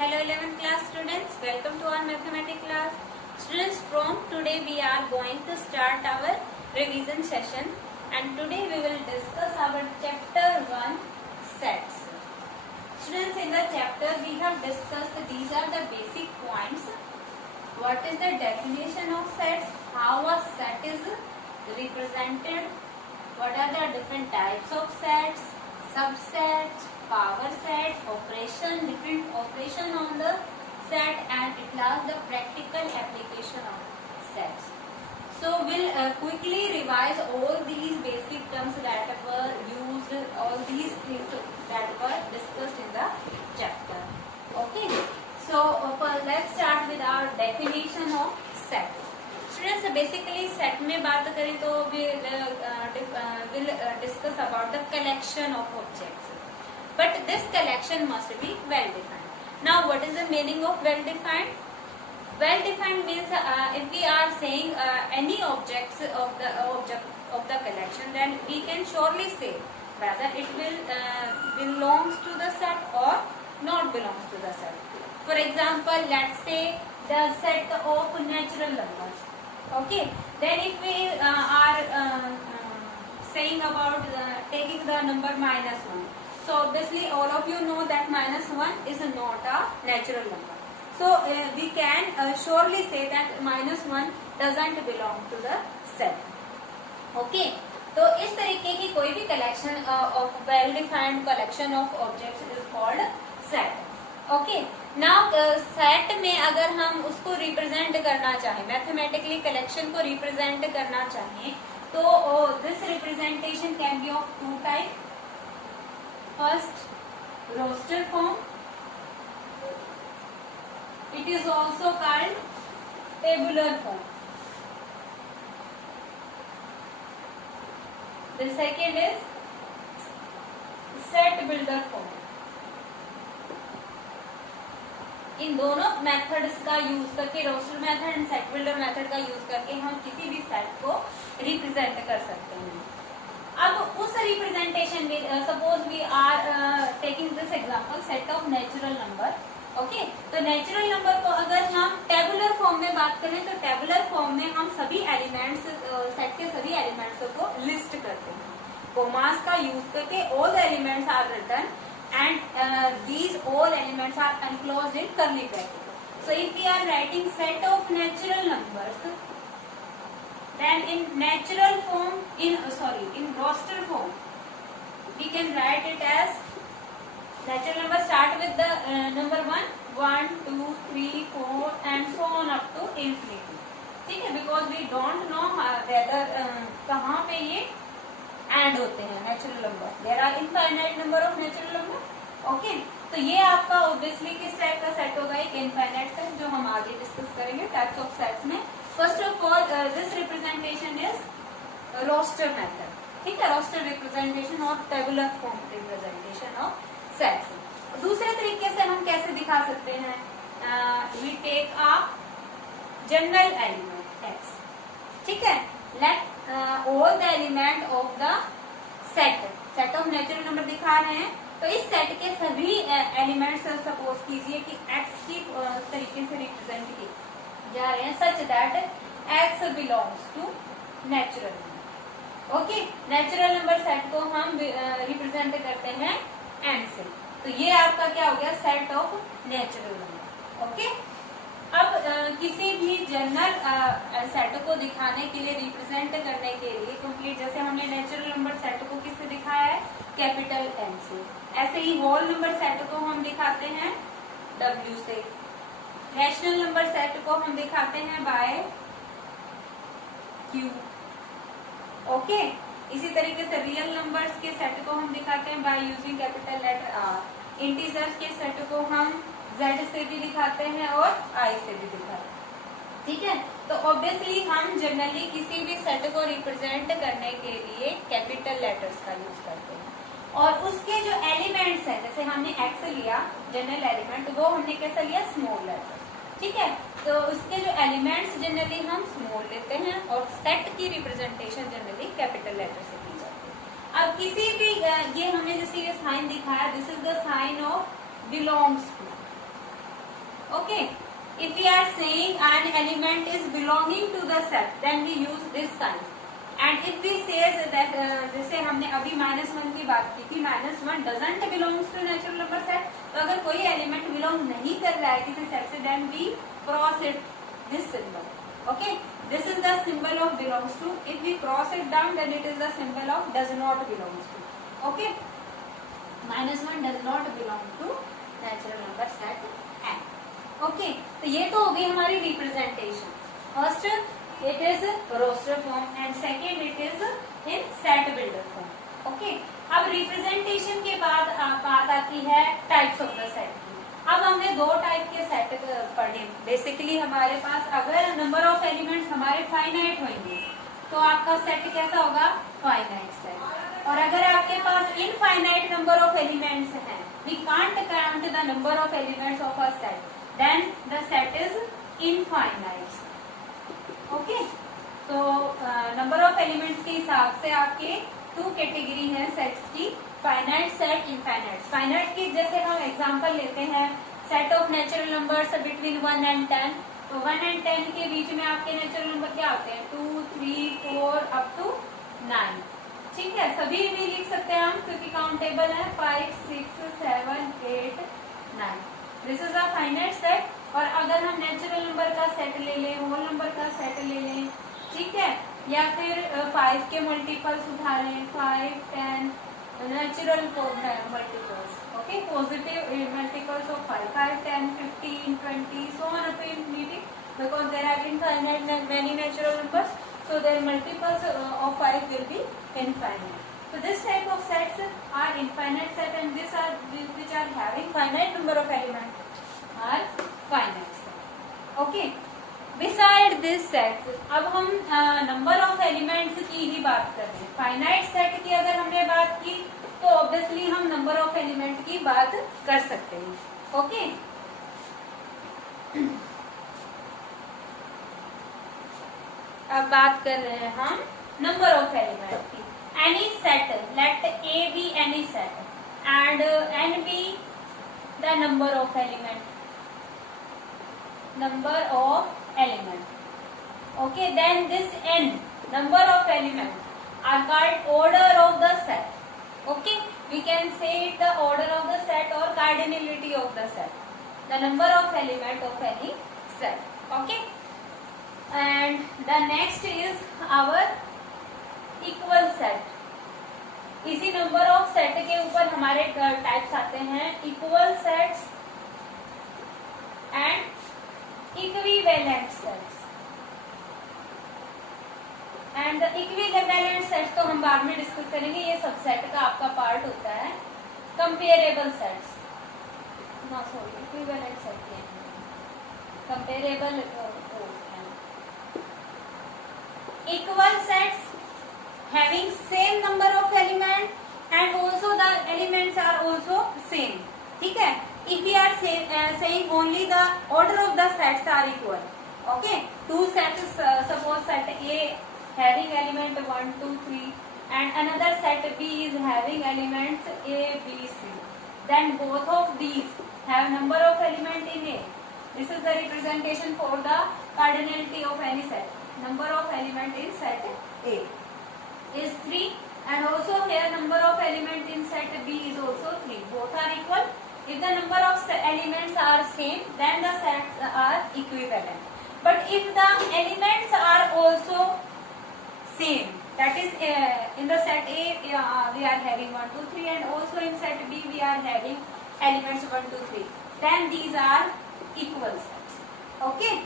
Hello 11th class students, welcome to our mathematics class. Students, from today we are going to start our revision session and today we will discuss our chapter 1 sets. Students, in the chapter we have discussed these are the basic points. What is the definition of sets, how a set is represented, what are the different types of sets, subsets, power set, different operation on the set, and at last the practical application of sets. So we'll quickly revise all these basic terms that were used, all these things that were discussed in the chapter. Okay, so let's start with our definition of set. Students, basically set में बात करें तो we'll discuss about the collection of objects. But this collection must be well defined. Now, what is the meaning of well defined? Well defined means if we are saying any objects of the collection, then we can surely say whether it will belongs to the set or not belongs to the set. For example, let's say the set of natural numbers. Okay, then if we are saying about taking the number -1. So obviously all of you know that -1 is not a natural number. So we can surely say that -1 doesn't belong to the set. Okay, तो इस तरीके की कोई भी collection of well defined collection of objects is called set. Okay, now set में अगर हम उसको represent करना चाहें, mathematically collection को represent करना चाहें, तो this representation can be of two types. First, roster form. It is also called tabular form. The second is set builder form. इन दोनों मेथड्स का यूज करके, roster method and set builder method का use करके हम किसी भी set को represent कर सकते हैं. अब उस रिप्रेजेंटेशन में suppose we are taking this example set of natural number. Okay, तो नेचुरल नंबर को अगर हम टेबुलर फॉर्म में बात करें तो टेबुलर फॉर्म में हम सभी एलिमेंट्स, सेट के सभी एलिमेंट्स को लिस्ट करते हैं. कोमास का यूज करके all the elements are written and these all elements are enclosed in curly brackets. So if we are writing set of natural numbers, then in natural form, in roster form, we can write it as natural number start with the number 1, 2, 3, 4 and so on up to infinity. ठीक है, because we don't know whether कहाँ पे ये एड होते हैं natural number. There are infinite number of natural number. Okay, तो ये आपका ऑब्वियसली किस टाइप का सेट होगा, एक इनफाइनाइट सेट, जो हम आगे डिस्कस करेंगे टाइप्स ऑफ सेट्स में. First of all this representation is roster method. ठीक है, रोस्टर रिप्रेजेंटेशन और tabular form representation of sets. दूसरे तरीके से हम कैसे दिखा सकते हैं, we take a general element X. ठीक है, let all the element of the set of natural number दिखा रहे हैं, तो इस सेट के सभी एलिमेंट्स सपोज कीजिए कि x की तरीके से रिप्रेजेंट किए जा रहे हैं, such that x belongs to natural number. Okay, natural number set को हम रिप्रेजेंट करते हैं n से. तो ये आपका क्या हो गया, set of natural number. Okay, अब किसी भी जनरल सेट को दिखाने के लिए, रिप्रेजेंट करने के लिए, कंप्लीट जैसे हमने नेचुरल नंबर सेट को किससे दिखाया है, कैपिटल एन से, ऐसे ही होल नंबर सेट को हम दिखाते हैं डब्ल्यू से. रैशनल नंबर सेट को हम दिखाते हैं बाय क्यू. ओके, इसी तरीके से रियल नंबर्स के सेट को हम दिखाते हैं by using capital letter R. Integers के सेट को हम Z से भी दिखाते हैं और I से भी दिखाते हैं. ठीक है, तो ऑब्वियसली हम जनरली किसी भी सेट को रिप्रेजेंट करने के लिए कैपिटल लेटर्स का यूज करते हैं. और उसके जो एलिमेंट्स हैं, जैसे हमने X लिया जनरल एलिमेंट, वो हमने कैसा लिया, स्मॉल लेटर. ठीक है, तो उसके जो एलिमेंट्स जनरली हम स्मॉल लेते हैं और सेट की रिप्रेजेंटेशन जनरली कैपिटल लेटर से की जाती है. अब किसी भी ये हमने जैसे ये साइन दिखाया, this is the sign of belongs to. Okay, if we are saying an element is belonging to the set, then we use this sign. And if we say that जैसे हमने अभी -1 की बात की थी, -1 doesn't belongs to natural number set, तो अगर कोई एलिमेंट बिलोंग नहीं कर रहा है किसी सेट से, then we cross it this symbol. Okay, this is the symbol of belongs to. If we cross it down, then it is the symbol of does not belongs to. Okay, -1 does not belong to natural number set n. Okay, तो ये तो हो गई हमारी representation. First it is roster form and second it is in set builder form. Okay, अब representation के बाद बात आती है टाइप्स ऑफ द सेट की. अब हमने दो टाइप के सेट पढ़े. बेसिकली हमारे पास अगर नंबर ऑफ एलिमेंट्स हमारे फाइनाइट होंगे तो आपका सेट कैसा होगा? Finite set. और अगर आपके पास इनफाइनाइट नंबर ऑफ एलिमेंट्स हैं, we can't count the number of elements of a set, then the set is infinite. Okay, तो नंबर ऑफ एलिमेंट्स के हिसाब से आपके टू कैटेगरी है सेट्स की, फाइनाइट सेट, इनफाइनाइट. फाइनाइट की जैसे हम एग्जांपल लेते हैं set of natural numbers between 1 and 10. तो 1 and 10 के बीच में आपके नेचुरल नंबर क्या होते हैं? 2, 3, 4 अप टू 9. ठीक है, सभी भी लिख सकते हैं हम क्योंकि काउंटेबल है. 5, 6, 7, 8, 9. This is a finite set. और अगर हम नेचुरल नंबर का सेट ले लें, होल नंबर का सेट ले लें, ठीक है, या फिर 5 के मल्टीपल्स उठा लें, 5, 10 natural multiples. Okay, positive multiples of 5, 10, 15, 20 so on up to infinity, because there are infinite many natural numbers, so their multiples of 5 will be infinite. So this type of sets are infinite set, and these are which are having finite number of elements are finite set. Okay. Beside this sets, अब हम number of elements की ही बात कर रहे हैं. Finite set की अगर हमने बात की तो ऑब्वियसली हम नंबर ऑफ एलिमेंट की बात कर सकते हैं. ओके, अब बात कर रहे हैं हम नंबर ऑफ एलिमेंट की. Any set, let A be any set and n be the number of element. Number of element. Okay, then this n number of element are called order of the set. Okay, we can say it the order of the set or cardinality of the set. The number of element of any set. Okay, and the next is our equal set. इसी number of set के ऊपर हमारे types आते हैं equal sets and equivalent sets. And the equivalent sets तो हम बाद में डिस्कस करेंगे, ये सबसेट का आपका पार्ट होता है. Comparable sets, sorry equivalent set है, comparable. Equal sets having same number of element and also the elements are also same. ठीक है, if we are saying only the order of the sets are equal. Okay, two sets, suppose set A having element 1, 2, 3 and another set B is having elements A, B, C, then both of these have number of element in A. This is the representation for the cardinality of any set. Number of element in set A is 3, and also here number of element in set B is also 3. Both are equal. If the number of elements are same, then the sets are equivalent. But if the elements are also same, that is in the set A we are having 1, 2, 3, and also in set B we are having elements 1, 2, 3, then these are equal sets. Okay,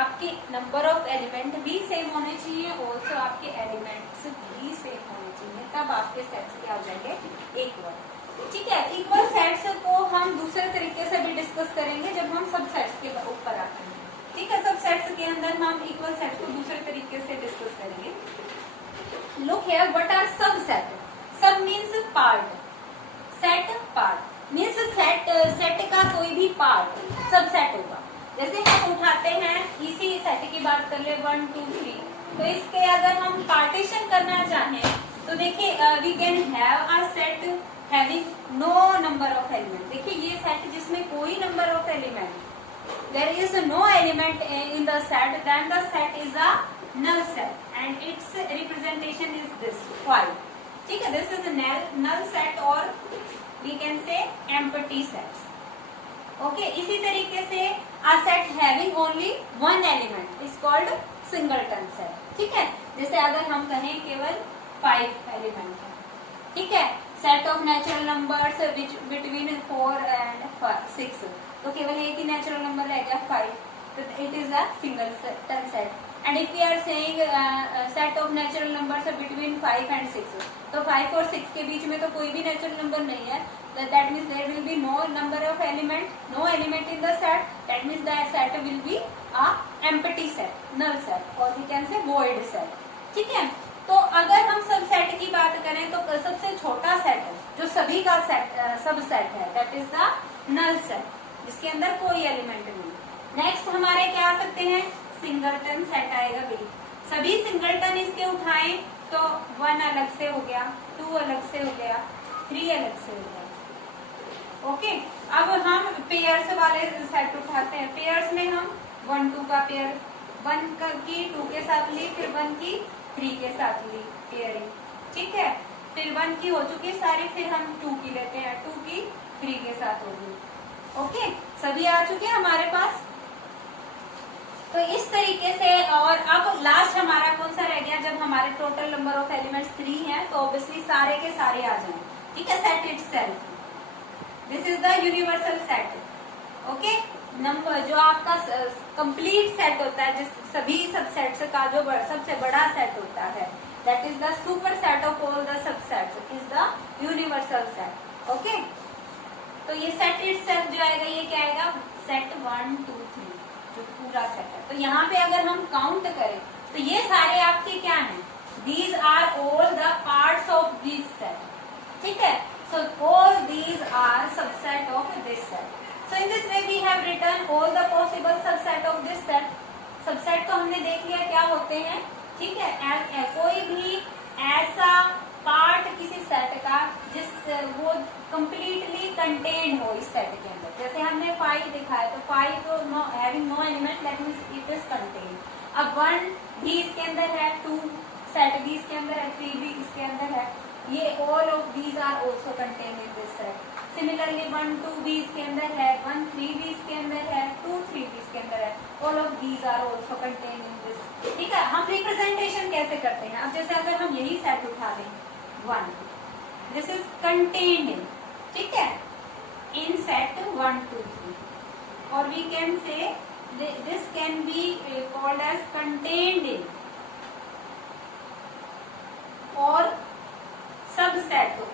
आपके number of element भी same होने चाहिए, also आपके elements भी same होने चाहिए, तब आपके सेट्स क्या हो जाएंगे? इक्वल. ठीक है, इक्वल सेट्स को हम दूसरे तरीके से भी डिस्कस करेंगे जब हम सब सेट्स के ऊपर आते हैं. ठीक है, सब सेट्स के अंदर हम इक्वल सेट्स को दूसरे तरीके से डिस्कस करेंगे. लुक हियर, व्हाट आर सब सेट? सब means part. Set part means set का कोई भी पार्ट सब सेट होगा. जैसे हम उठाते हैं इसी सेट की बात कर ले 1, 2, 3, तो इसके अगर हम पार्टीशन करना चाहें तो देखिए we can have a set having no number of element. देखिए ये सेट जिसमें कोई number of element, there is no element in the set, then the set is a null set and its representation is this 5। ठीक है, this is a null set or we can say empty sets। Okay, इसी तरीके से a set having only one element is called singleton set। ठीक है, जैसे अगर हम कहें केवल 5 एलिमेंट है, ठीक है, set of natural numbers between 4 and 6, तो केवल एक ही नेचुरल नंबर रह गया 5, तो it is a singleton set. And if we are saying set of natural numbers between 5 and 6, तो 5 और 6 के बीच में तो कोई भी नेचुरल नंबर नहीं है, that means there will be no number of element, no element in the set, that means that set will be a empty set, null set, और we can say void set. ठीक है, तो अगर हम सब set की बात करें तो सबसे छोटा सेट है जो सभी का सेट सब सेट है, that is the null set, जिसके अंदर कोई एलिमेंट नहीं। नेक्स्ट हमारे क्या आ सकते हैं, सिंगलटन सेट आएगा भाई। सभी सिंगलटन इसके उठाएं तो 1 अलग से हो गया, 2 अलग से हो गया, 3 अलग से हो गया। ओके, अब हम पेयर्स वाले सेट उठाते हैं। पेयर्स में हम 1 2 का पेयर, 1 की 2 के साथ ली, फिर 1 की 3 के साथ ली पेयरिंग। ठीक है, फिर 1 की हो चुकी सारी, फिर हम 2 की लेते हैं, 2 की 3 के साथ होगी। ओके, सभी आ चुके हैं हमारे पास। तो इस तरीके से, और अब लास्ट हमारा कौन सा रह गया, जब हमारे टोटल नंबर ऑफ एलिमेंट्स 3 हैं तो ऑब्वियसली सारे के सारे आ जाएं। ठीक है, set itself, this is the universal set. Okay, number जो आपका कंप्लीट सेट होता है, जिस सभी सबसेट्स का जो सबसे बड़ा सेट होता है, that is the super set of all the subsets, is the universal set. Okay, तो ये सेट इटसेल्फ जो आएगा, ये क्या आएगा, सेट 1 2 3, जो पूरा सेट है। तो यहाँ पे अगर हम काउंट करें तो ये सारे आपके क्या हैं, these are all the parts of this set. ठीक है, so all these are subset of this set. So in this way we have written all the possible subset of this set। Subset तो हमने देख लिया क्या होते हैं। ठीक है, कोई भी ऐसा पार्ट किसी सेट का जिस वो कंप्लीटली कंटेन हो इस सेट के अंदर। जैसे हमने 5 दिखाया, तो 5 तो having no element, that means it is contain. अब 1 भी इसके अंदर है, 2 सेट भी इसके अंदर है, 3 भी इसके अंदर है, ये all of these are also contain in this set. Similarly 1 2 भी इसके अंदर है, 1 3 भी इसके अंदर है, 2 3 भी इसके अंदर है, all of these are also contain in this. ठीक है, हम रिप्रेजेंटेशन कैसे करते हैं, अब जैसे अगर हम यही सेट उठा दें 1, दिस इज कंटेन्ड इन, ठीक है, इन सेट 1 2 3, और we can say this can be called as contained in और सबसेट।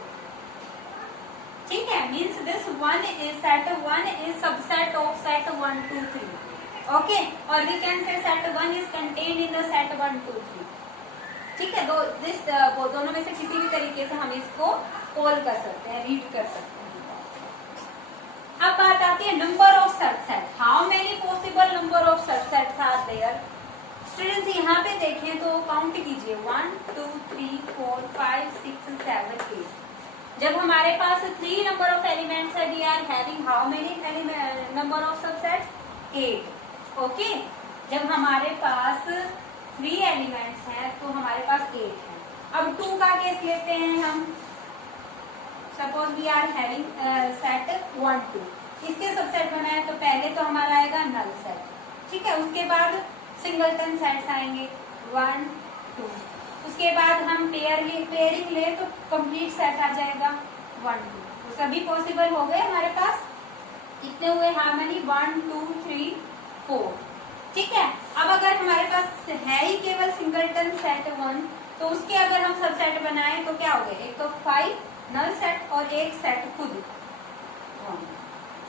ठीक है, means this 1 is set 1 is subset of set 1 2 3। Okay, और वी कैन से set 1 is contained in the set 1 2 3। ठीक है, दोनों में से किसी भी तरीके से हम इसको कॉल कर सकते हैं, रीड कर सकते हैं। अब बात आती है number of subset, how many possible number of subsets are there. Students यहाँ पे देखें तो काउंट कीजिए 1 2 3 4 5 6 7 8। जब हमारे पास 3 नंबर ऑफ एलिमेंट्स है, we are having how many number of subsets, 8। Okay, जब हमारे पास 3 एलिमेंट्स हैं तो हमारे पास 8 है। अब 2 का केस लेते हैं हम, suppose we are having set 1 2, इसके सबसेट बनाए तो पहले तो हमारा आएगा नल सेट। ठीक है, उसके बाद सिंगलटन सेट्स आएंगे 1 2, उसके बाद हम पेयरिंग ले तो कंप्लीट सेट आ जाएगा 1 2। तो सभी पॉसिबल हो गए हमारे पास। कितने हुए हार्मनी, 1 2 3 4। ठीक है, अब अगर हमारे पास है ही केवल सिंगलटन सेट 1, तो उसके अगर हम सबसेट बनाएं तो क्या हो गए, एक तो 5 नल सेट और एक सेट खुद 1।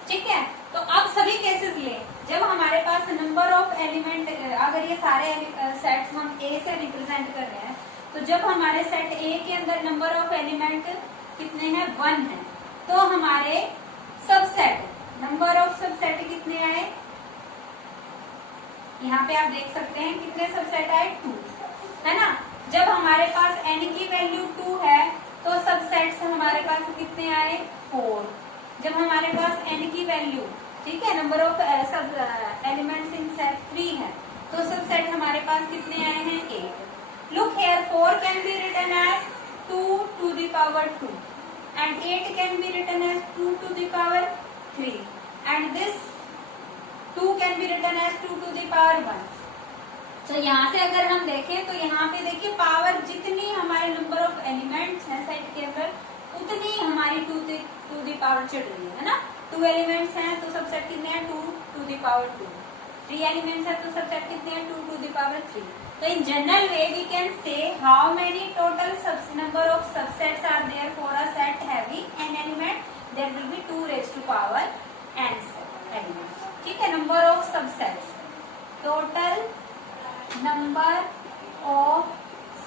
ठीक है, तो अब सभी केसेस ले, जब हमारे पास नंबर ऑफ एलिमेंट, अगर ये सारे सेट्स हम ए से रिप्रेजेंट कर रहे हैं, तो जब हमारे सेट ए के अंदर नंबर ऑफ एलिमेंट कितने हैं, 1 है, तो हमारे सबसेट नंबर ऑफ सबसेट कितने आए, यहाँ पे आप देख सकते हैं कितने सबसेट आए, 2, है ना। जब हमारे पास n की वैल्यू 2 है तो सबसेट्स हमारे पास कितने आए 4। जब हमारे पास n की वैल्यू, ठीक है, नंबर ऑफ सब एलिमेंट्स इन सेट 3 है, तो सबसेट हमारे पास कितने आए हैं 8। Look here 4 can be written as 2 to the power 2 and 8 can be written as 2 to the power 3 and this 2 can be written as 2 to the power 1। तो यहाँ से अगर हम देखें तो यहाँ पे देखिए पावर जितनी हमारे नंबर ऑफ एलिमेंट्स हैं सेट के अंदर उतनी हमारी 2 to the power चढ़ रही है ना। 2 एलिमेंट्स हैं तो सबसेट कितने हैं 2 to the power 2। 3 एलिमेंट्स हैं तो सबसेट कितने हैं 2 to the power 3। तो in general way we can say how many total number of subsets are there for a set having n element, there will be 2 raised to power n elements, ठीक है। number of subsets, total number of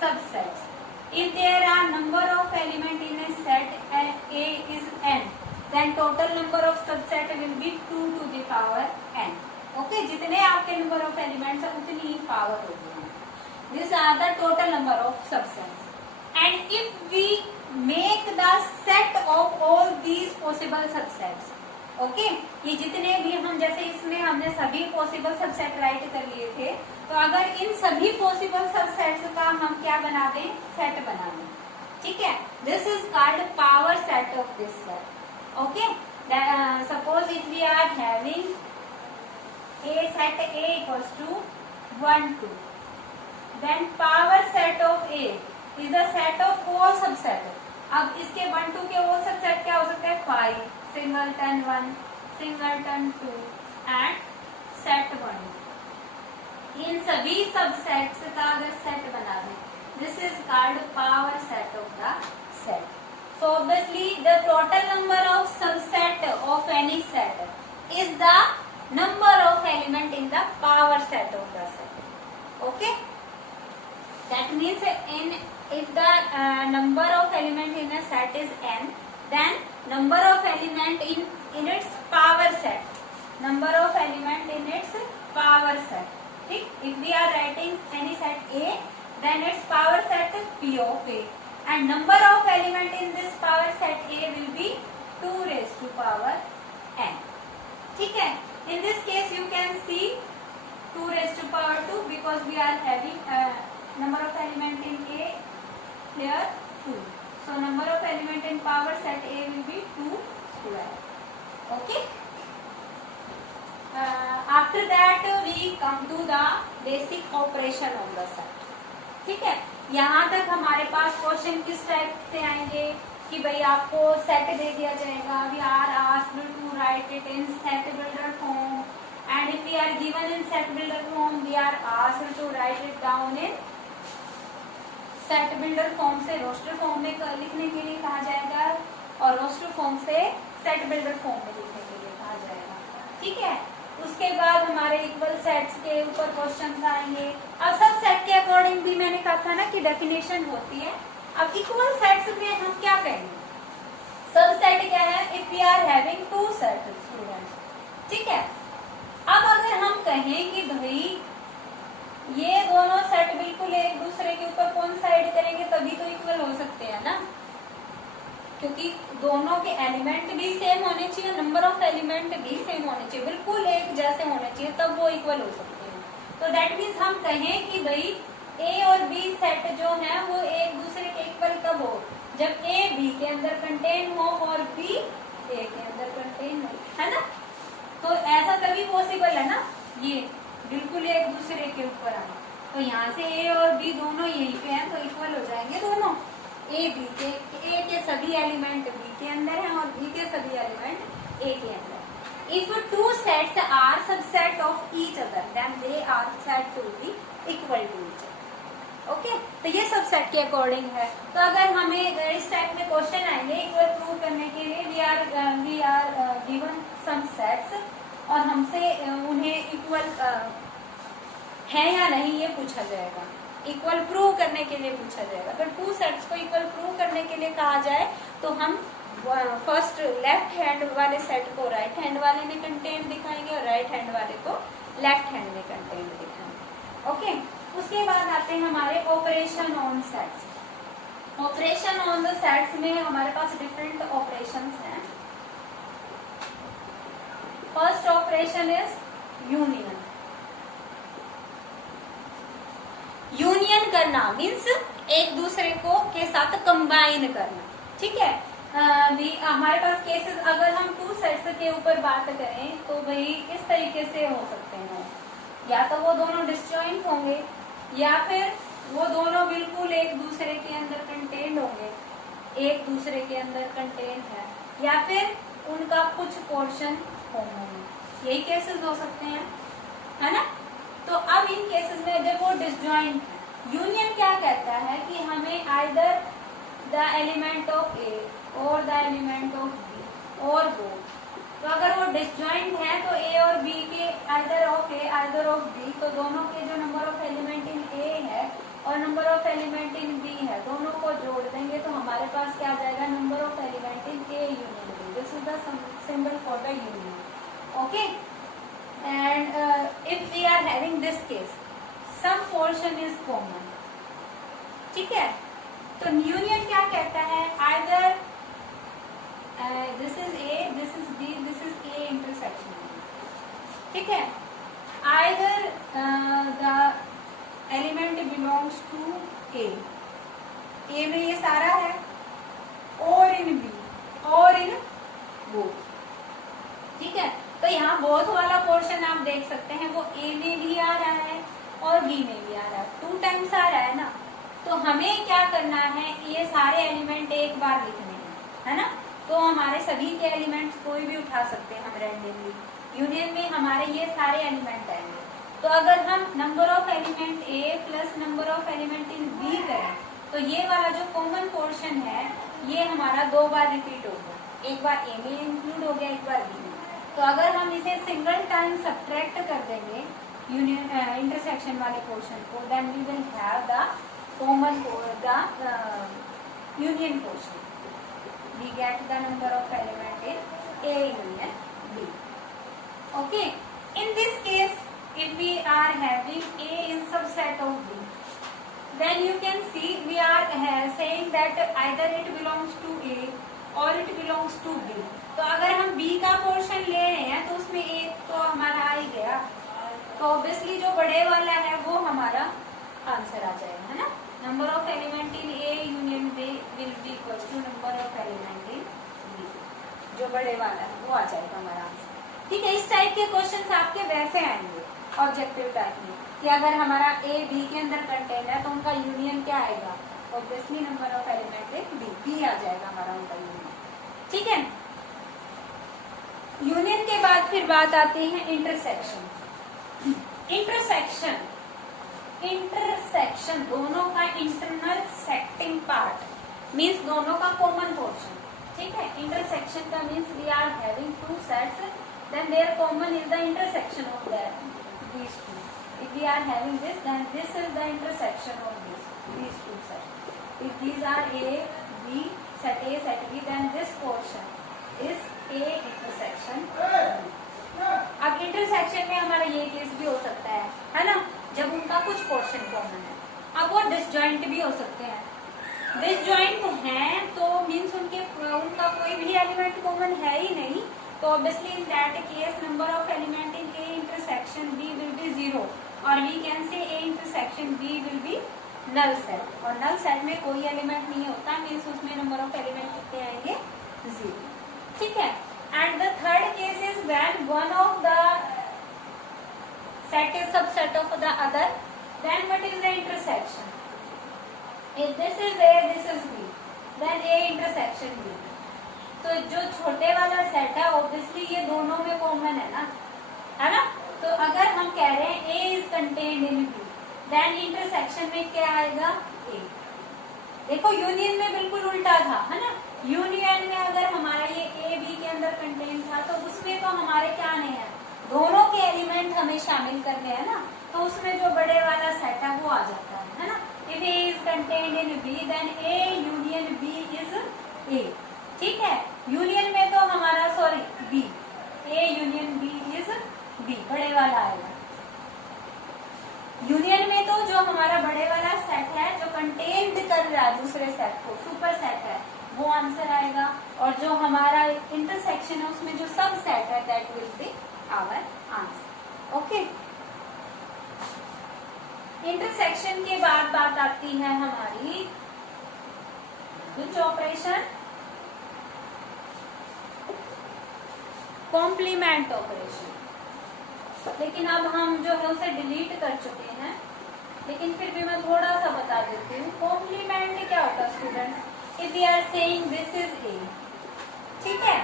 subsets, if there are number of element in a set A is n, then total number of subset will be 2 to the power n। Okay, जितने आपके number of elements है उतनी ही power होगी। These are the total number of subsets, and if we make the set of all these possible subsets, okay, ये जितने भी हम जैसे इसमें हमने सभी पॉसिबल सबसेट राइट कर लिए थे, तो अगर इन सभी पॉसिबल सबसेट्स का हम क्या बना दें सेट बना दें, ठीक है। This is called power set of this set. Okay, suppose if we are having a set A equals to 1 2, then power set of A is the set of all subset। अब इसके 1 2 के all subset क्या हो सकता है 5, singleton 1, singleton 2 and set 1। इन सभी subsets का अगर सेट बना दें, this is called power set of the set। So obviously the total number of subset of any set is the number of element in the power set of the set। Okay, that means if the number of element in a set is n, then number of element in its power set, number of element in its power set, ठीक। if we are writing any set A, then its power set P of A and number of element in this power set A will be 2 raised to power n, ठीक है। In this case you can see 2 raised to power 2 because we are having number of element in A here 2, so number of element in power set A will be 2 square। Okay, after that we come to the basic operation of the set, ठीक है। यहाँ तक हमारे पास question किस type से आएंगे कि भाई आपको सेट दे दिया जाएगा, we are asked to write it in set builder form and if we are given in set builder form we are asked to write it down in set builder form से roster form में लिखने के लिए कहा जाएगा और roster form से set builder form में लिखने के लिए कहा जाएगा, ठीक है। उसके बाद हमारे इक्वल सेट्स के ऊपर क्वेश्चन आएंगे। अब सब सेट के अकॉर्डिंग भी मैंने कहा था ना कि डेफिनेशन होती है। अब इक्वल सेट्स में हम क्या कहेंगे, सब सेट क्या है if we are having 2 set students, ठीक है। अब अगर हम कहें कि भाई ये दोनों सेट बिल्कुल एक दूसरे के ऊपर कोइंसाइड करेंगे तभी तो इक्वल हो सकते हैं ना, क्योंकि दोनों के एलिमेंट भी सेम होने चाहिए, नंबर ऑफ एलिमेंट भी सेम होने चाहिए, बिल्कुल एक जैसे होने चाहिए, तब वो इक्वल हो सकते हैं। तो दैट मीन्स हम कहें कि भाई ए और बी सेट जो है वो एक दूसरे के इक्वल कब हो, जब ए बी के अंदर कंटेन हो और बी ए के अंदर कंटेन हो, है ना। तो ऐसा तभी पॉसिबल है ना, ये बिल्कुल एक दूसरे के ऊपर आना। तो यहाँ से ए और बी दोनों यहीं पे हैं तो इक्वल हो जाएंगे दोनों। ए के सभी एलिमेंट बी के अंदर हैं और बी के सभी एलिमेंट ए के अंदर। If 2 sets are subset of each other then they are set to be equal to each other. Okay, तो ये सबसेट के अकॉर्डिंग है। तो अगर हमें इस टाइप में क्वेश्चन आएंगे इक्वल प्रूव करने के लिए we are given some sets और हमसे उन्हें इक्वल है या नहीं ये पूछा जाएगा, इक्वल प्रूव करने के लिए पूछा जाएगा। अगर 2 सेट्स को इक्वल प्रूव करने के लिए कहा जाए तो हम फर्स्ट लेफ्ट हैंड वाले सेट को राइट हैंड वाले में कंटेंट दिखाएंगे और राइट हैंड वाले को लेफ्ट हैंड में कंटेंट दिखाएंगे। ओके, उसके बाद आते हैं हमारे operation on sets. Operation on the sets में हमारे पास डिफरेंट ऑपरेशंस हैं। First operation is union. Union करना मीन्स एक दूसरे को के साथ कंबाइन करना, ठीक है। भी हमारे पास केसेस, अगर हम टू सेट्स के ऊपर बात करें तो भाई किस तरीके से हो सकते हैं, या तो वो दोनों डिसजॉइंट होंगे, या फिर वो दोनों बिल्कुल एक दूसरे के अंदर कंटेन्ड होंगे, एक दूसरे के अंदर कंटेन्ड है, या फिर उनका कुछ पोर्शन होंगे। यही केसेस हो सकते हैं, है ना। तो अब इन केसेस में जब वो डिसजॉइंट है, यूनियन क्या कहता है कि हमें आइदर द एलिमेंट ऑफ ए और द एलिमेंट ऑफ बी और बोथ। तो अगर वो डिसजॉइंट है तो ए और बी के either of A either of B, तो दोनों के जो number of element in A है और number of element in B है, दोनों को जोड़ देंगे तो हमारे पास क्या आ जाएगा, number of element in A union B. This is the symbol for the union, okay. And if we are having this case, some portion is common, ठीक है। तो यूनियन क्या कहता है, either this is A, this is B, this is A intersection, ठीक है। Either the element belongs to A में ये सारा है, और इन बी और इन बोथ, ठीक है। तो यहाँ बोथ वाला पोर्शन आप देख सकते हैं, वो ए में भी आ रहा है और बी में भी आ रहा है, 2 टाइम्स आ रहा है ना। तो हमें क्या करना है, ये सारे एलिमेंट एक बार लिखने हैं, है ना। तो हमारे सभी के एलिमेंट्स कोई भी उठा सकते हैं हम रैंडमली। यूनियन में हमारे ये सारे एलिमेंट आएंगे। तो अगर हम number of element A plus number of element in B करें, तो ये वाला जो कॉमन पोर्शन है ये हमारा 2 बार रिपीट होगा, एक बार ए में इंक्लूड हो गया, एक बार बी में। तो अगर हम इसे सिंगल टाइम सब्ट्रैक्ट कर देंगे यूनियन इंटरसेक्शन वाले पोर्शन को, then we will have the common for the union portion. We get the number of element in A union B. Okay. In this case, if we are having A in subset of B, then you can see we are saying that either it belongs to A or it belongs to B. तो अगर हम B का portion ले रहे हैं तो उसमें A तो हमारा आ ही गया, तो ऑब्वियसली जो बड़े वाला है वो हमारा आंसर आ जाएगा, है ना। Number of element in A union B will be equal to number of element in B, जो बड़े वाला है वो आ जाएगा हमारा आंसर, ठीक है। इस टाइप के क्वेश्चंस आपके वैसे आएंगे ऑब्जेक्टिव टाइप में, कि अगर हमारा ए बी के अंदर कंटेंट है तो उनका यूनियन क्या आएगा, obviously number of element in B, B आ जाएगा हमारा उनका यूनियन, ठीक है। यूनियन के बाद फिर बात आती है इंटरसेक्शन। इंटरसेक्शन दोनों का इंटरनल सेक्टिंग पार्ट मीन्स दोनों का कॉमन पोर्शन, ठीक है। इंटरसेक्शन का means we are having 2 sets, then their common is the intersection of these two. If we are having this, then this is the intersection of these 2 sets. If these are A, B, set A, set B, then this portion is A intersection B. अब intersection में हमारा ये case भी हो सकता है ना, जब उनका कुछ पोर्शन कॉमन है। अब वो डिसजॉइंट भी हो सकते हैं। डिसजॉइंट हैं तो मीन्स उनका कोई भी एलिमेंट कॉमन है ही नहीं, तो obviously in that case number of element in A intersection B will be 0, और we can say A intersection B will be null set, और नल सेट में कोई एलिमेंट नहीं होता, मीन्स उसमें नंबर ऑफ एलिमेंट कितने आएंगे, 0, ठीक है। And the third case is when one of the set is subset of the other, then what is the intersection? If this is A, this is B, then A intersection B. तो जो छोटे वाला set है obviously ये दोनों में common है ना। तो अगर हम कह रहे हैं A is contained in B, then intersection में क्या आएगा, A। देखो यूनियन में बिल्कुल उल्टा था, है ना। यूनियन में अगर हमारा ये A B के अंदर कंटेन था तो उसमें तो हमारे क्या नहीं है, दोनों के एलिमेंट हमें शामिल करने हैं ना, तो उसमें जो बड़े वाला सेट है वो आ जाता है ना। If A is contained in B then A union B is A, ठीक है। यूनियन में तो हमारा B, A union B is B, बड़े वाला आएगा। यूनियन में तो जो हमारा बड़े वाला सेट है जो कंटेन्ड कर रहा है दूसरे सेट को, आंसर आएगा, और जो हमारा इंटरसेक्शन है उसमें जो सब सेट है that will be our answer. Okay, intersection के बाद बात आती है हमारी विच ऑपरेशन, कॉम्प्लीमेंट ऑपरेशन। लेकिन अब हम जो है उसे डिलीट कर चुके हैं, लेकिन फिर भी मैं थोड़ा सा बता देती हूँ। कॉम्प्लीमेंट क्या होता है students, if we are saying this is A, ठीक है,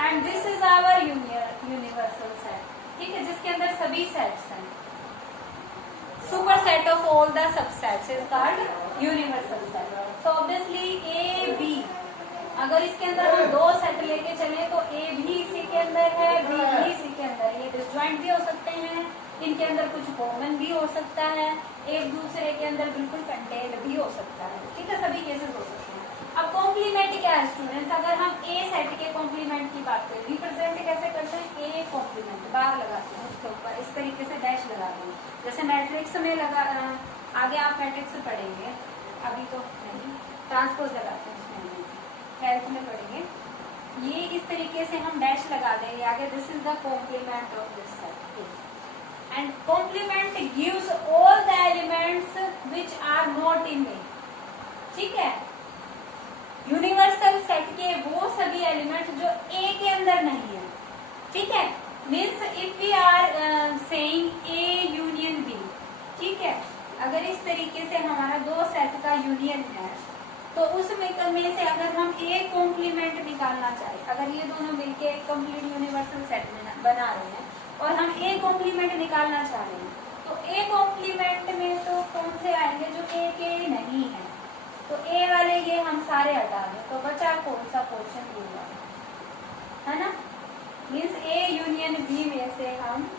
and this is our universal set, ठीक है, जिसके अंदर सभी सेट्स हैं, superset of all the subsets is called universal set. So obviously A B, अगर इसके अंदर हम दो सेट लेके चले तो ए भी इसी के अंदर है, बी भी इसी के अंदर है। ये डिसजॉइंट भी हो सकते हैं, इनके अंदर कुछ कॉमन भी हो सकता है, एक दूसरे के अंदर बिल्कुल कंटेन भी हो सकता है, ठीक है, सभी केसेस हो सकते हैं। अब कॉम्प्लीमेंट क्या है स्टूडेंट्स, अगर हम ए सेट के कॉम्प्लीमेंट की बात करें, रिप्रेजेंट कैसे करते हैं, ए कॉम्प्लीमेंट बार लगाते हैं उसके ऊपर इस तरीके से डैश लगाते हैं, जैसे मैट्रिक्स में लगा, आगे आप मैट्रिक्स पढ़ेंगे, अभी तो नहीं, ट्रांसपोज लगाते हैं उसमें, हेल्थ में पढ़ेंगे, ये इस तरीके से हम डैश लगा देंगे आगे, this is the complement of this set, and complement gives all the elements which are not in A, ठीक है, यूनिवर्सल सेट के वो सभी एलिमेंट्स जो ए के अंदर नहीं है, ठीक है, means if we are saying A union B, ठीक है, अगर इस तरीके से हमारा दो सेट का यूनियन है तो उसमें से अगर हम ए कॉम्प्लीमेंट निकालना चाहे, अगर ये दोनों मिलके एक कंप्लीट यूनिवर्सल सेट बना रहे हैं और हम ए कॉम्प्लीमेंट निकालना चाह रहे हैं, तो ए कॉम्प्लीमेंट में तो कौन से आएंगे जो ए के नहीं है, तो ए वाले ये हम सारे हटा दें तो बचा कौन सा पोर्शन, ये वाला, है ना, मीन्स ए यूनियन बी में से हम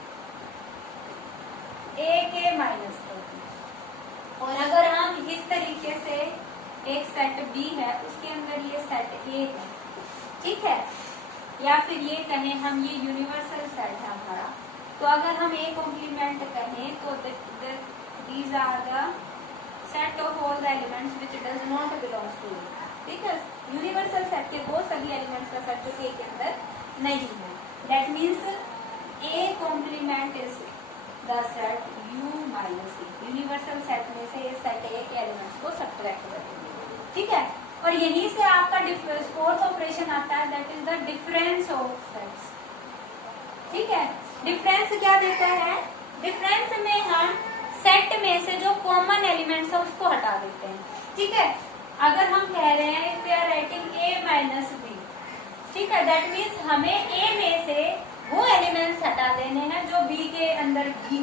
ए के माइनस कर दें, और अगर हम इस तरीके से एक सेट बी है उसके अंदर ये सेट ए है, ठीक है, या फिर ये कहें हम ये यूनिवर्सल सेट है हमारा, तो अगर हम ए कॉम्प्लीमेंट कहें तो these are the set of all the elements which does not belongs to A, ठीक है, यूनिवर्सल सेट के वो सभी एलिमेंट्स का सेट जो ए के अंदर नहीं है, that means A complement is the set U minus A, universal set में से सेट ए के एलिमेंट्स को सब्ट्रैक्ट कर देंगे, ठीक है, और यहीं से आपका फोर्थ ऑपरेशन आता है, that is the difference of sets, ठीक है, डिफरेंस क्या देता है, डिफरेंस में हम सेट में से जो कॉमन एलिमेंट्स है उसको हटा देते हैं, ठीक है, अगर हम कह रहे हैं we are writing A minus B, ठीक है, दैट मीन्स हमें ए में से वो एलिमेंट्स हटा देने हैं जो बी के अंदर भी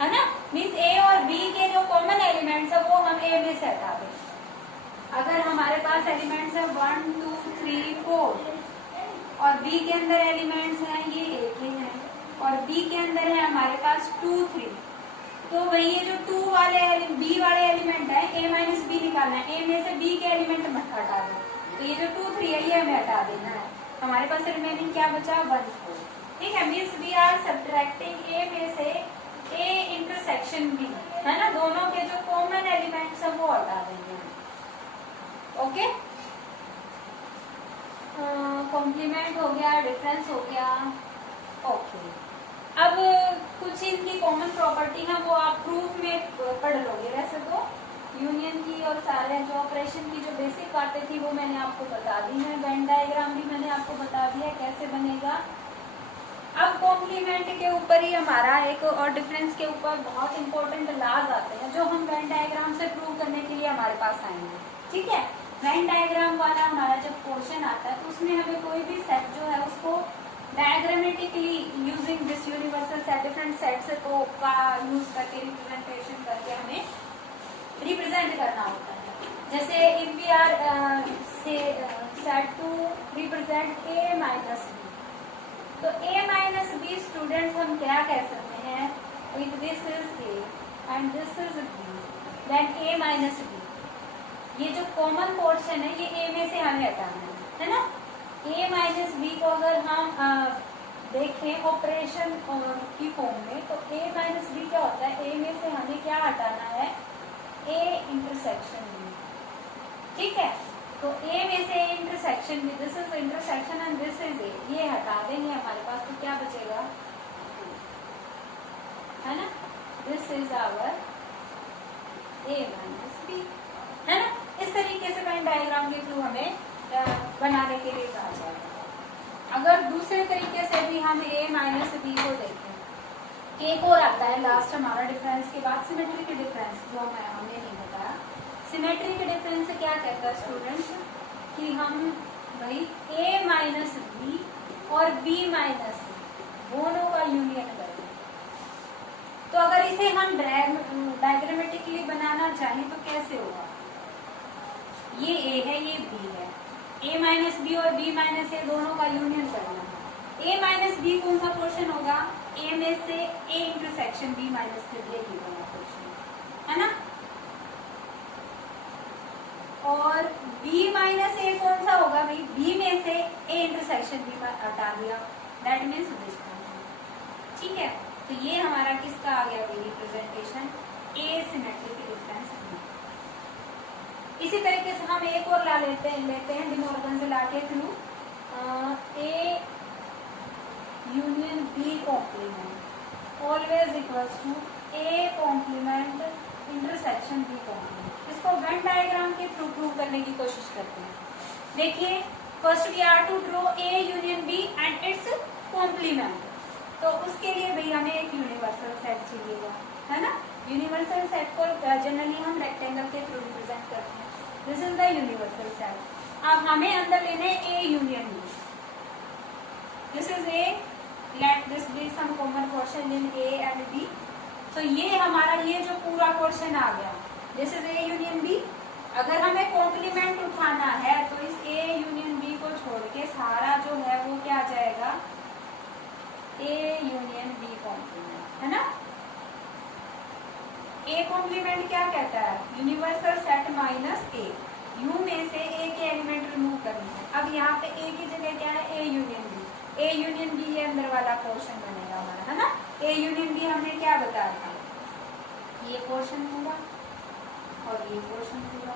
है ना, मीन्स ए और बी के जो कॉमन एलिमेंट्स है वो हम ए में से हटा दें। अगर हमारे पास एलिमेंट्स है 1 2 3 4 और बी के अंदर एलिमेंट्स हैं ये ए के हैं, और बी के अंदर है हमारे पास 2 3, तो वही ये जो 2 वाले बी वाले एलिमेंट है ए माइनस बी निकालना है, ए में से बी के एलिमेंट मत हटा दो, तो ये जो 2 3 है ये हमें हटा देना है, हमारे पास रिमेनिंग क्या बचा 1 4, ठीक है, मीन्स वी आर सब्ट्रैक्टिंग ए में से ए इंटरसेक्शन बी, है ना, दोनों के जो कॉमन एलिमेंट्स है वो हटा देंगे, ओके, कॉम्प्लीमेंट हो गया, डिफरेंस हो गया, ओके, अब कुछ इनकी कॉमन प्रॉपर्टी है वो आप प्रूफ में पढ़ लोगे, वैसे तो यूनियन की और सारे जो ऑपरेशन की जो बेसिक बातें थी वो मैंने आपको बता दी है, वेन डायग्राम भी मैंने आपको बता दिया कैसे बनेगा। अब कॉम्प्लीमेंट के ऊपर ही हमारा एक और डिफरेंस के ऊपर बहुत इंपॉर्टेंट लॉज आते हैं जो हम वेन डायग्राम से प्रूव करने के लिए हमारे पास आएंगे, ठीक है, वेन डायग्राम वाला हमारा जब पोर्शन आता है तो उसमें हमें कोई भी सेट जो है उसको diagrammatically using this universal set different sets को का यूज करके रिप्रेजेंटेशन करके हमें रिप्रेजेंट करना होता है। जैसे if we are say set to represent A minus B, तो ए माइनस बी स्टूडेंट्स हम क्या कह सकते हैं, if this is A and this is B then A minus B, ये जो कॉमन पोर्शन है ये ए में से हमें हटाना है ना, ए माइनस बी को अगर हम देखें ऑपरेशन की फॉर्म में तो ए माइनस बी क्या होता है, ए में से हमें क्या हटाना है, ए इंटरसेक्शन बी, ठीक है, तो ए में से इंटरसेक्शन भी, this is intersection and this is ए, ये हटा देंगे हमारे पास, तो क्या बचेगा, है ना, this is our A minus B, है ना। इस तरीके से वेन डायग्राम के थ्रू हमें बनाने के लिए कहा जाएगा। अगर दूसरे तरीके से भी हम ए माइनस बी को देखें, एक और आता है लास्ट हमारा डिफरेंस के बाद, सिमेट्री के डिफरेंस, जो हमने नहीं बताया। सिमेट्री के डिफरेंस से क्या कहता है स्टूडेंट्स, कि हम भाई ए माइनस बी और बी माइनस दोनों का यूनियन करें। तो अगर इसे हम डायग्रामेटिकली बनाना चाहें तो कैसे होगा, ये ए है ये बी है, ए माइनस बी और बी माइनस ए दोनों का यूनियन करना है। ए माइनस बी कौन सा पोर्शन होगा, ए में से ए इंटरसेक्शन बी माइनस के लिए वाला पोर्शन, है ना। और b माइनस ए कौन सा होगा भाई, b में से a इंटरसेक्शन b हटा दिया, दैट मीन्स दिस पोर्शन, ठीक है। तो ये हमारा किसका आ गया भाई रिप्रेजेंटेशन, ए सिमेट्री के डिफरेंस। इसी तरीके से हम एक और लेते हैं डिमॉर्गन से ला के through, A union B complement always equals to A complement intersection B complement. इसको वेन डायग्राम के थ्रू प्रूव करने की कोशिश करते हैं। देखिए, first we are to draw A union B and its complement. तो उसके लिए भाई हमें एक यूनिवर्सल सेट चाहिएगा, है ना। यूनिवर्सल सेट को जनरली हम रेक्टेंगल के थ्रू रिप्रेजेंट करते हैं, this is the universal set. अब हमें अंदर लेने A union B, this is A, let this be some common portion in A and B. तो ये हमारा ये जो पूरा पोर्शन आ गया, this is A union B. अगर हमें कॉम्प्लीमेंट उठाना है तो इस ए यूनियन बी को छोड़ के सारा जो है वो क्या आ जाएगा, ए यूनियन बी कॉम्प्लीमेंट, है ना। ए कॉम्प्लीमेंट क्या कहता है, universal set minus A, you में से ए के एलिमेंट रिमूव करना है। अब यहाँ पे ए की जगह क्या है, A union B. A union B ये अंदर वाला पोर्शन बनेगा हमारा, है ना। ए यूनियन बी हमने क्या बताया था, ये पोर्शन पूरा और ये पोर्शन पूरा,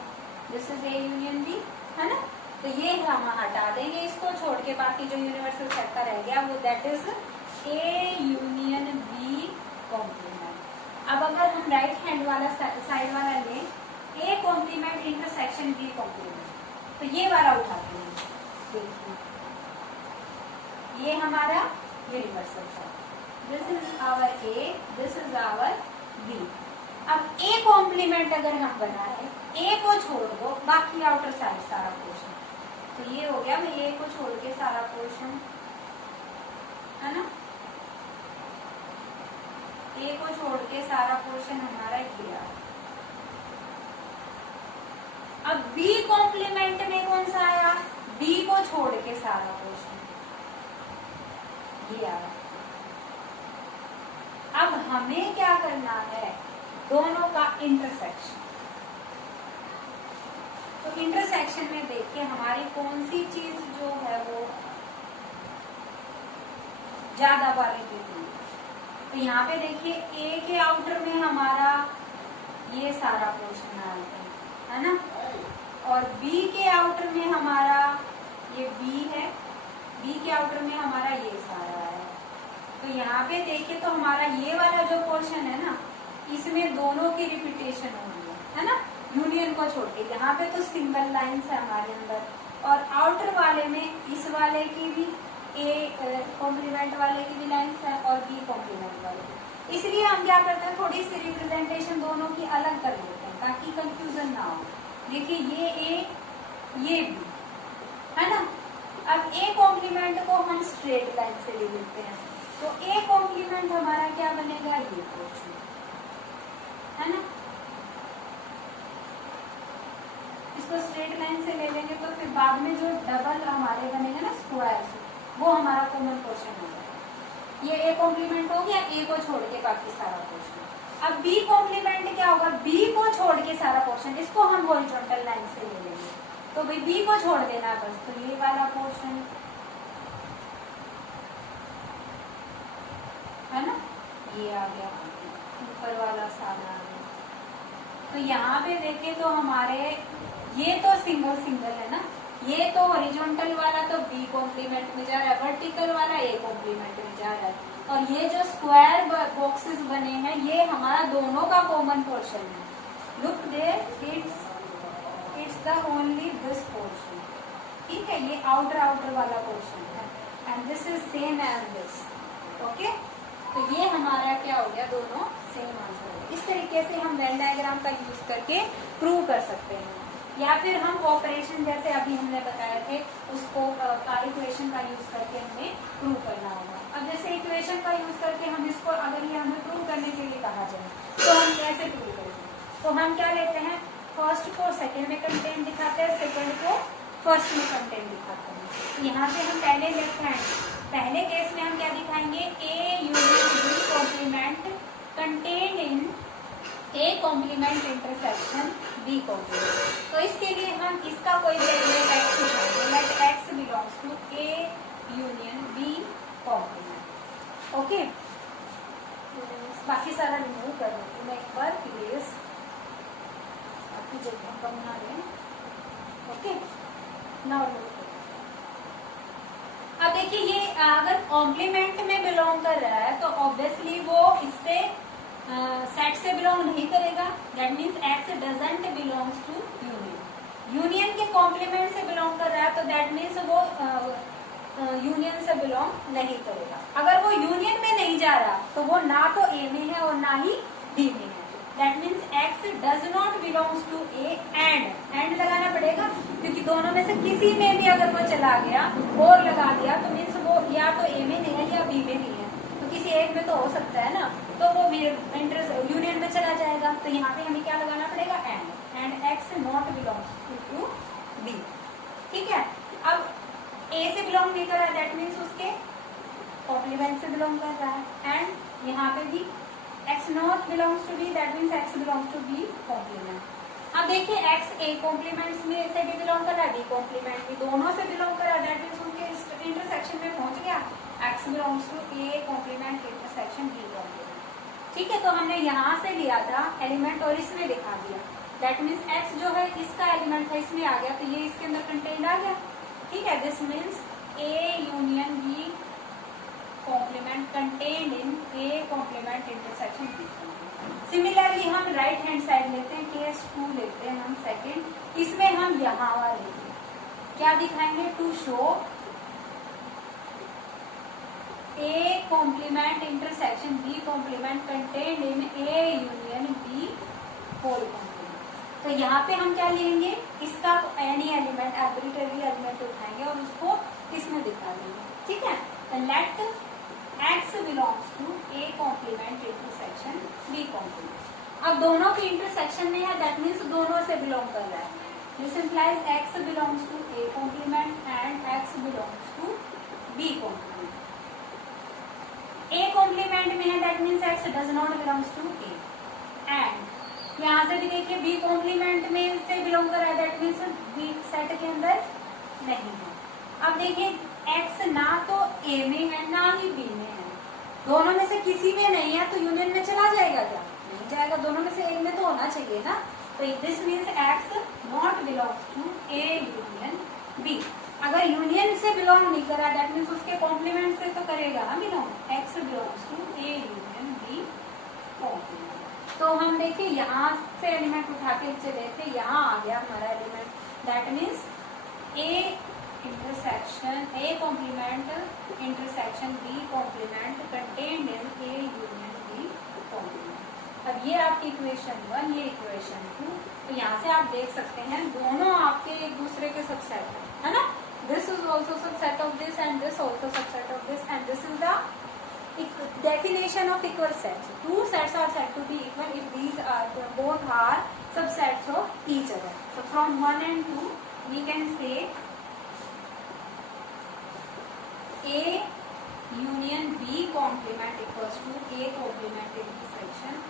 this is A union B, है ना। तो ये हम हटा देंगे, इसको छोड़ के बाकी जो यूनिवर्सल सेट का रह गया वो that is A union B complement. अब अगर हम राइट हैंड वाला साइड वाला लें, A complement intersection B complement, तो ये वाला उठाते हैं। देखिए ये हमारा universal set, this is our A, this is our B. अब ए कॉम्प्लीमेंट अगर हम बनाए, ए को छोड़ दो बाकी आउटर साइड सारा पोर्शन, तो ये हो गया मैं ए को छोड़ के सारा पोर्शन, है ना। ए को छोड़ के सारा पोर्शन हमारा ये आ। अब बी कॉम्प्लीमेंट में कौन सा आया, बी को छोड़ के सारा पोर्शन ये आया। अब हमें क्या करना है, दोनों का इंटरसेक्शन। तो इंटरसेक्शन में देखिए हमारी कौन सी चीज जो है वो ज्यादा वाली होती है। तो यहाँ पे देखिए ए के आउटर में हमारा ये सारा पोर्शन आ गया, है ना। और बी के आउटर में हमारा ये बी है, बी के आउटर में हमारा ये सारा है। तो यहाँ पे देखिए तो हमारा ये वाला जो पोर्शन है ना, इसमें दोनों की रिपीटेशन हो रही है ना, यूनियन को छोड़ के। यहाँ पे तो सिंगल लाइंस है हमारे अंदर, और आउटर वाले में इस वाले की भी ए कॉम्प्लीमेंट वाले की भी लाइंस है और बी कॉम्प्लीमेंट वाले की। इसलिए हम क्या करते हैं, थोड़ी सी रिप्रेजेंटेशन दोनों की अलग कर लेते हैं ताकि कंफ्यूजन ना हो। देखिए ये ए ये बी, है ना। अब ए कॉम्प्लीमेंट को हम स्ट्रेट लाइन से ले लेते हैं, तो ए कॉम्प्लीमेंट हमारा क्या बनेगा, ये पोर्शन, है ना। इसको स्ट्रेट लाइन से ले लेंगे तो फिर बाद में जो डबल हमारे बनेगा ना स्क्वायर, वो हमारा कॉमन पोर्शन हो जाएगा। ये ए कॉम्प्लीमेंट हो गया, ए को छोड़ के बाकी सारा पोर्शन। अब बी कॉम्प्लीमेंट क्या होगा, बी को छोड़ के सारा पोर्शन, इसको हम हॉरिजॉन्टल लाइन से ले लेंगे। तो भाई बी को छोड़ देना बस, तो ये वाला पोर्शन, है ना, ये आ गया ऊपर वाला सारा आ गया। तो यहाँ पे देखें तो हमारे ये तो सिंगल सिंगल है ना, ये तो हॉरिजॉन्टल वाला तो बी कॉम्प्लीमेंट में जा रहा है, वर्टिकल वाला ए कॉम्प्लीमेंट में जा रहा है, और ये जो स्क्वायर बॉक्सेस बने हैं ये हमारा दोनों का कॉमन पोर्शन है। Look there, it's the only this portion, ठीक है, ये आउटर वाला पोर्शन है, and this is same as this, okay. तो ये हमारा क्या हो गया, दोनों सेम आंसर है। इस तरीके से हम वेन डायग्राम का यूज करके प्रूव कर सकते हैं, या फिर हम ऑपरेशन जैसे अभी हमने बताए थे उसको इक्वेशन का यूज करके हमें प्रूव करना होगा। अब जैसे इक्वेशन का यूज करके हम इसको अगर ये हमें प्रूव करने के लिए कहा जाए तो हम कैसे प्रूव करेंगे, तो हम क्या लेते हैं, फर्स्ट को सेकेंड में कंटेंट दिखाते हैं, सेकेंड को फर्स्ट में कंटेंट दिखाते हैं। यहाँ पे हम पहले लेफ्ट हैंड, पहले केस में हम क्या दिखाएंगे, A union B complement contain in A complement intersection B complement. तो इसके लिए हम इसका कोई वेरिएबल एक्स उठाएंगे, let x belongs to A union B complement, okay. बाकी सारा रिमूव कर दूँ मैं एक बार प्लीज, आपकी जगह कम ना लें, ओके। नाउ अब देखिए ये अगर कॉम्प्लीमेंट में बिलोंग कर रहा है तो ऑब्वियसली वो इससे सेट से बिलोंग नहीं करेगा, that means x doesn't belongs to union. Union के कॉम्प्लीमेंट से बिलोंग कर रहा है तो दैट मीन्स वो यूनियन से बिलोंग नहीं करेगा। अगर वो यूनियन में नहीं जा रहा तो वो ना तो ए में है और ना ही बी में है, that means x does not belongs to A, and लगाना पड़ेगा क्योंकि दोनों में से किसी में भी अगर वो चला गया और लगा दिया तो मीन्स वो या तो ए में नहीं है या बी में नहीं है, तो किसी एक में तो हो सकता है ना, तो वो यूनियन में चला जाएगा। तो यहाँ पे हमें क्या लगाना पड़ेगा, and x not belongs to B, ठीक है। अब ए से बिलोंग नहीं कर रहा है, दैट मीन्स उसके कॉम्प्लीमेंट से बिलोंग कर रहा है, एंड यहाँ पे भी x not belongs to b, that means x belongs to b complement. अब देखिए x a कॉम्प्लीमेंट्स में से भी बिलोंग कर रहा है, b कॉम्प्लीमेंट भी दोनों से बिलोंग कर रहा है, दैट मीन्स उनके इंटरसेक्शन में पहुंच गया, x belongs to a complement intersection b complement, ठीक है। तो हमने यहाँ से लिया था एलिमेंट और इसमें दिखा दिया, दैट मीन्स x जो है इसका एलिमेंट है, इसमें आ गया तो ये इसके अंदर कंटेंट आ गया, ठीक है। This means a union b complement contained in A complement intersection B. Similarly हम राइट हैंड साइड लेते हैं, केस 2 लेते हैं हम सेकेंड, इसमें हम यहाँ वाले क्या दिखाएंगे, to show A complement intersection B complement contained in A union B whole complement. तो यहाँ पे हम क्या लेंगे, इसका एनी एलिमेंट आर्बिट्रेरी एलिमेंट उठाएंगे और उसको इसमें दिखा देंगे, ठीक है। तो let x belongs to a complement intersection b complement. अब दोनों के इंटरसेक्शन में है, दैट मीन्स दोनों से बिलोंग कर रहा है, this implies x belongs to a complement and x belongs to b complement. a complement में है, that means x does not belongs to a, and यहाँ से भी देखिए b कॉम्प्लीमेंट में से बिलोंग कर रहा है, दैट मीन्स b सेट के अंदर नहीं है। अब देखिए x ना तो a में है ना ही b में है, दोनों में से किसी में नहीं है तो यूनियन में चला जाएगा क्या, नहीं जाएगा, दोनों में से एक में तो होना चाहिए ना। तो this means x not belongs to a union b। अगर यूनियन से बिलोंग नहीं करा दैट मीन्स उसके कॉम्प्लीमेंट से तो करेगा ना belong, x belongs to a union b complement. तो हम देखिए यहाँ से एलिमेंट उठा के चले थे, यहाँ आ गया हमारा element, that means a intersection a complement intersection b complement contained in a union b complement. अब ये आपकी इक्वेशन 1, ये इक्वेशन 2, तो यहाँ से आप देख सकते हैं दोनों आपके एक दूसरे के सबसेट है ना, this is also subset of this and this also subset of this, and this is the definition of equal sets. Two sets are said to be equal if these are both are subsets of each other. So from 1 and 2 we can say A union B complement equals to A complement intersection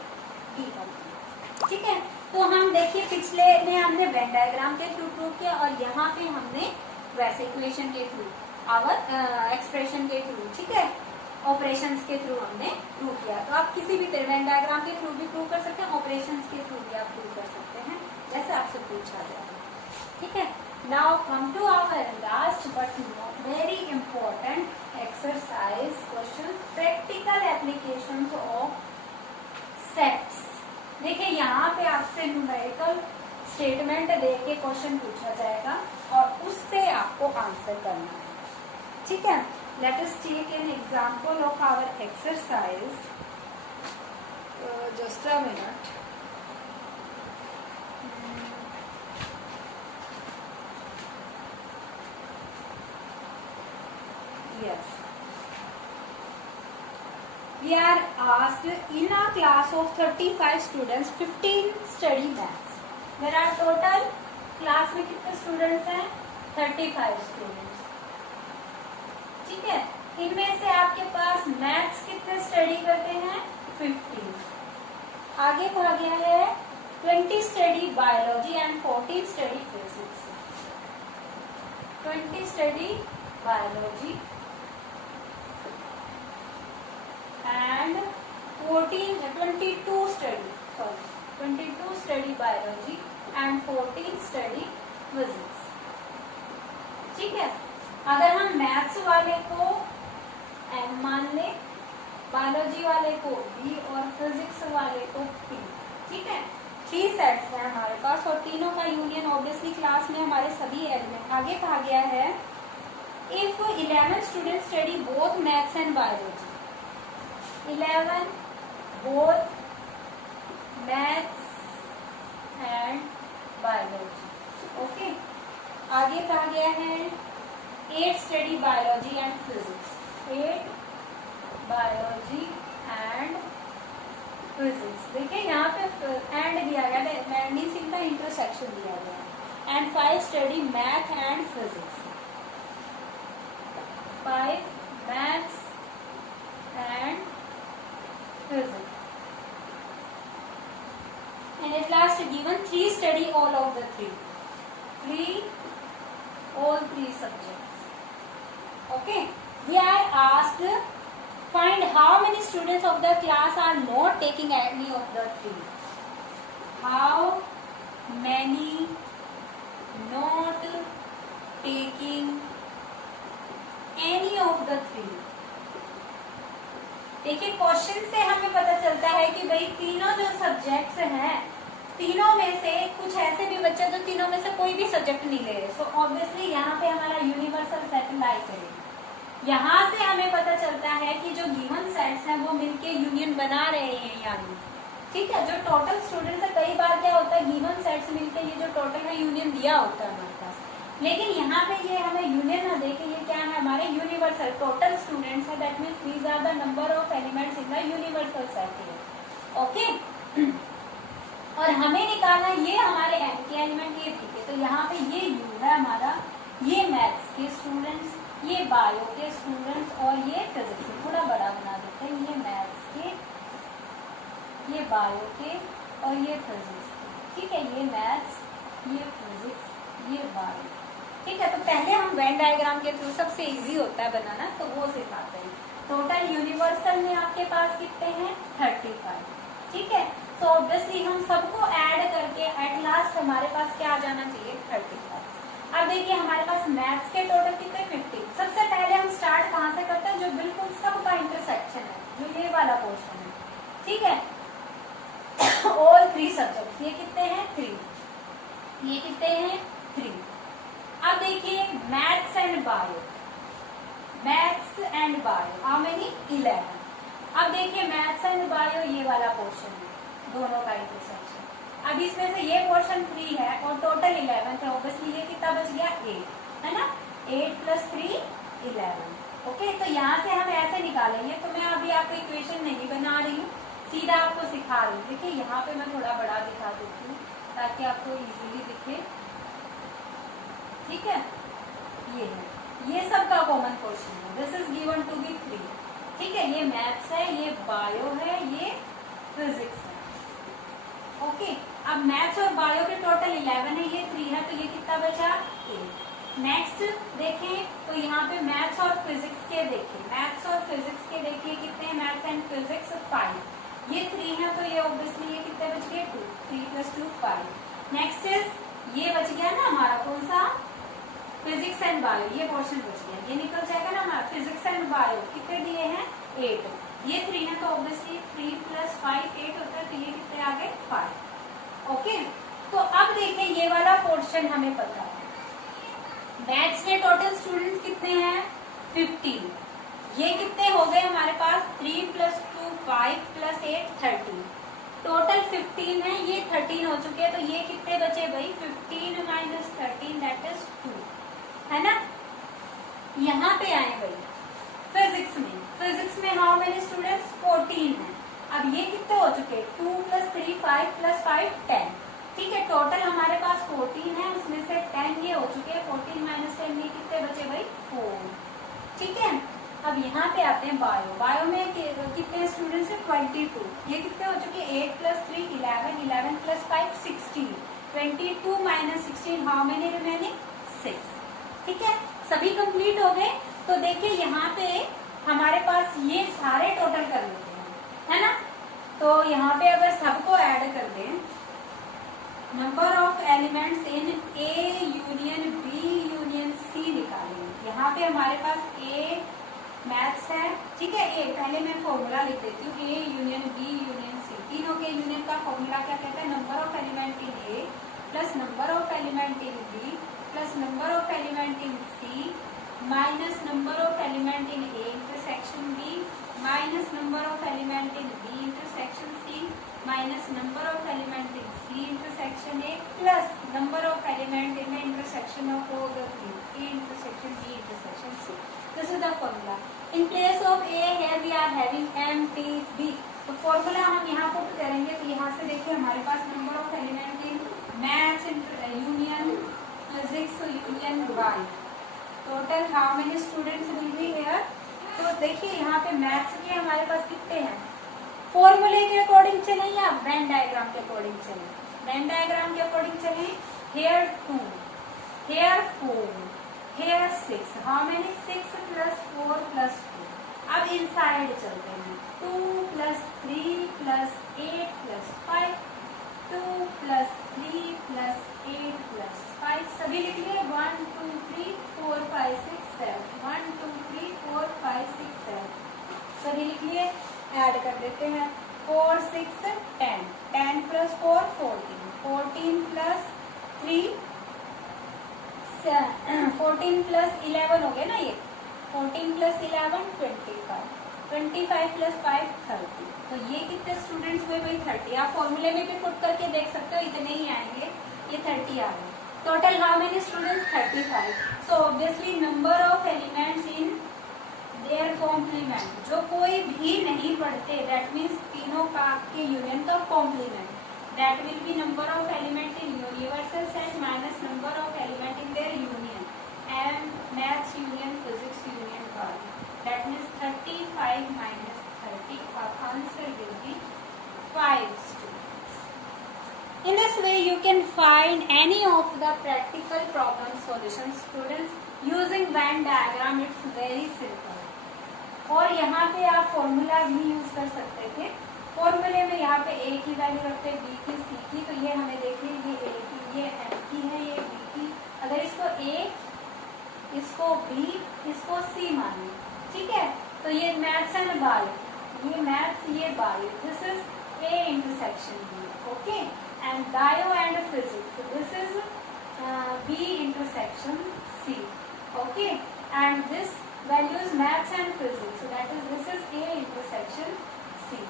B complement, ठीक है। तो हम देखिए पिछले में हमने when diagram के through prove किया और यहाँ पे हमने वैसे इक्वेशन के थ्रू आवर एक्सप्रेशन के थ्रू, ठीक है, ऑपरेशंस के थ्रू हमने प्रूव किया। तो आप किसी भी वेन डायग्राम के थ्रू भी प्रूव कर सकते हैं, ऑपरेशंस के थ्रू भी आप प्रूव कर सकते हैं, जैसे आपसे पूछा जाए। ठीक है। Now come to our last but very important exercise question, practical applications of sets. देखिए यहाँ पे आपसे न्यूमेरिकल स्टेटमेंट दे के क्वेश्चन पूछा जाएगा और उससे आपको आंसर करना है, ठीक है। Let us take an example of our exercise, just a minute. Yes. We are asked in a class of 35 students, 15 study maths. There are total class में कितने students हैं? 35 students. ठीक है। इनमें से आपके पास मैथ्स कितने स्टडी करते हैं? 15. आगे कहा गया है 20 study biology and 14 study physics. 20 study biology and 22 study biology and 14 study physics, ठीक है। अगर हम मैथ्स वाले को M मान ले, बायोलॉजी वाले को B और फिजिक्स वाले को P, ठीक है। 3 सेट्स हैं हमारे पास और तीनों का यूनियन ऑब्वियसली क्लास में हमारे सभी एलिमेंट। आगे कहा गया है if 11 student study both maths and biology, 11 both maths and biology, okay। आगे कहा गया है 8 study biology and physics, 8 biology and physics। देखिए यहाँ पे एंड दिया गया है, मीन्स इनका इंटरसेक्शन दिया गया है। And 5 study math and physics, 5 maths and physics, and at last given 3 study all of the 3 all 3 subjects, okay। We are asked find how many students of the class are not taking any of the 3, how many not taking any of the 3। देखिए question से हमें पता चलता है कि भाई तीनों जो सब्जेक्ट्स हैं, तीनों में से कुछ ऐसे भी बच्चे जो तीनों में से कोई भी सब्जेक्ट नहीं ले रहे, सो ऑब्वियसली यहाँ पे हमारा यूनिवर्सल सेट लाई करेगा। यहाँ से हमें पता चलता है कि जो गिवन सेट्स हैं वो मिलके यूनियन बना रहे हैं या नहीं, ठीक है। जो टोटल स्टूडेंट्स है, कई बार क्या होता है गिवन सेट्स मिलके ये जो टोटल है यूनियन दिया होता है हमारे पास, लेकिन यहाँ पे ये हमें यूनियन ना देके ये क्या है हमारे यूनिवर्सल टोटल स्टूडेंट्स है, that means these are the number of elements in the universal set है, ओके। और हमें निकालना ये हमारे एम के एलिमेंट ये, ठीक है। तो यहाँ पे ये यू है हमारा, ये मैथ्स के स्टूडेंट्स, ये बायो के स्टूडेंट्स और ये फिजिक्स के, थोड़ा बड़ा बना देते हैं, ये मैथ्स के, ये बायो के और ये फिजिक्स के, ठीक है। ये मैथ्स, ये फिजिक्स, ये बायो, ठीक है। तो पहले हम वेन डायग्राम के थ्रू, सबसे इजी होता है बनाना, तो वो सिखाते हैं। टोटल यूनिवर्सल में आपके पास कितने हैं? 35, ठीक है। तो ऑब्वियसली हम सबको ऐड करके एट लास्ट हमारे पास क्या आ जाना चाहिए? 35। अब देखिए हमारे पास मैथ्स के टोटल कितने? 50। सबसे पहले हम स्टार्ट कहाँ से करते हैं? जो बिल्कुल सबका इंटरसेक्शन है, जो ये वाला पोर्शन है, ठीक है। ऑल 3 सब्जेक्ट, ये कितने हैं? 3। ये कितने हैं? 3। अब देखिए maths and bio, maths and bio how many? 11। अब देखिए मैथ्स एंड बायो ये वाला पोर्शन है, दोनों का इंटरसेक्शन। अब इसमें से ये पोर्शन 3 है और टोटल 11 है, ऑब्वियसली ये कितना बच गया? 8, है ना। 8 + 3 11, ओके। तो यहाँ से हम ऐसे निकालेंगे, तो मैं अभी आपको इक्वेशन नहीं बना रही हूँ, सीधा आपको सिखा रही हूँ। देखिए यहाँ पे मैं थोड़ा बड़ा दिखा देती हूँ ताकि आपको इजीली दिखे, ठीक है। ये है, ये सब का कॉमन पोर्शन है, this is given to be 3, ठीक है। ये मैथ्स है, ये बायो है, ये फिजिक्स है, ओके। अब मैथ्स और बायो के टोटल 11 है, ये 3 है, तो ये कितना बचा? 8। नेक्स्ट देखें तो यहाँ पे मैथ्स और फिजिक्स के देखें, मैथ्स और फिजिक्स के देखिए कितने? मैथ्स एंड फिजिक्स 5, ये 3 है, तो ये ऑब्वियसली ये कितने बच गए? 2। 3 + 2 5। नेक्स्ट इज ये बच गया ना हमारा कौन सा, फिजिक्स एंड बायो, ये पोर्शन बच गया, ये निकल जाएगा ना हमारा फिजिक्स एंड बायो। कितने दिए हैं 8, ये 3 है तो ऑब्वियसली 3 + 5 8 होता है, तो ये कितने आ गए 5। ओके, तो अब देखें ये वाला पोर्शन हमें पता है। मैथ्स में टोटल स्टूडेंट्स कितने हैं 15, ये कितने हो गए हमारे पास 3 + 2 5 + 8 13, टोटल 15 है, ये 13 हो चुके हैं, तो ये कितने बचे भाई 15 - 13 दैट इज 2, है ना। यहाँ पे आए भाई फिजिक्स में हाउ मेनी स्टूडेंट्स 14 है। अब ये कितने हो चुके 2 + 3 5 + 5 10, ठीक है, टोटल हमारे पास 14 है, उसमें से 10 ये हो चुके हैं, 14 - 10 ये कितने बचे भाई 4, ठीक है। अब यहाँ पे आते हैं बायो में कितने स्टूडेंट्स हैं 22, ये कितने हो चुके 8 + 3 11 11 + 5 16, 22 - 16 हाउ मेनी रिमेनिंग 6, ठीक है, सभी कंप्लीट हो गए। तो देखिए यहाँ पे हमारे पास ये सारे टोटल कर लेते हैं, है ना। तो यहाँ पे अगर सबको ऐड कर दें, number of elements in A union B union C निकालेंगे। यहाँ पे हमारे पास A मैथ्स है, ठीक है, ए पहले मैं फॉर्मूला लिख देती हूँ, A union B union C, तीनों के यूनियन का फॉर्मूला क्या कहता है, number of element in A plus number of element in B plus number of element in C minus number of element in A intersection B minus number of element in B intersection C minus number of element in C intersection A plus number of element in intersection of all the three A intersection B intersection C। This is the formula. In place of A here we are having M T B। तो formula हम यहाँ put करेंगे, तो यहाँ से देखिए हमारे पास number of element in maths union physics union by total how many students will be here. तो देखिए यहाँ पे मैथ्स के हमारे पास कितने हैं, फॉर्मूले के अकॉर्डिंग चले या वेन डायग्राम के अकॉर्डिंग चले, वेन डायग्राम के अकॉर्डिंग चले। Here 2 here 4 here 6, how many 6 + 4 + 2। अब इनसाइड चलते हैं, 2 + 3 + 8 + 5 2 + 3 + 8 + 5 सभी लिख लिए, 1 2 3 4 5 6 7 1 2 3 4 5 6 7 सभी लिख लिए। ऐड कर देते हैं 4 6 10 10 + 4 14 14 + 3 14 + 11 हो गए ना, ये 14 + 11 25 25 + 5 30। तो ये कितने स्टूडेंट्स हुए भाई 30। आप फॉर्मूले में भी पुट करके देख सकते हो, इतने ही आएंगे, ये 30 आ गए। Total how many students 35। So obviously number of elements in their complement, जो कोई भी नहीं पढ़ते, दैट मीन्स तीनों का के यूनियन का complement, that will be number of element in universal set minus number of element in their union and maths union physics union by, that means 35 minus 30, our answer will be 5 students. In this way you can find any of the practical problem solutions students using Venn diagram. It's very simple. और यहाँ पे आप formula भी use कर सकते थे, फॉर्मूले में यहाँ पे A की वैल्यू रखते हैं, B की, C की, तो ये हमें देखिए ये A की, ये M की है, ये B की, अगर इसको A इसको B इसको C माने, ठीक है, तो ये मैथ्स एंड बायो, ये मैथ्स ये bio, this is A intersection B, okay, and bio and physics this is B intersection C, okay, and this value is maths and physics, so that is this is A intersection C,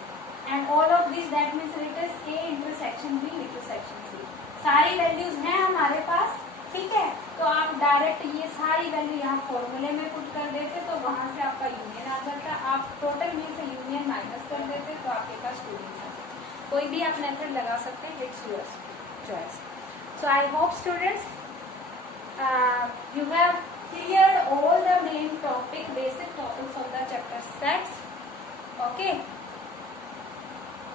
and all of this that means it is A intersection B intersection C। सारी values हैं हमारे पास, ठीक है, तो आप direct ये सारी value यहाँ फॉर्मूले में पुट कर देते, तो वहां से आपका यूनियन आ जाता। आप टोटल में से यूनियन माइनस कर देते, तो आपके पास स्टूडेंट्स आते। कोई भी आप मेथड लगा सकते हैं, it's your choice. So I hope students you have cleared all the main basic topics of the chapter sets, okay,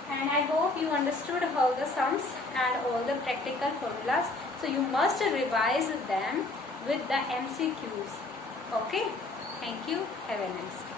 and I hope you understood all the sums and all the practical formulas, so you must revise them with the MCQs, okay. Thank you, have a nice day.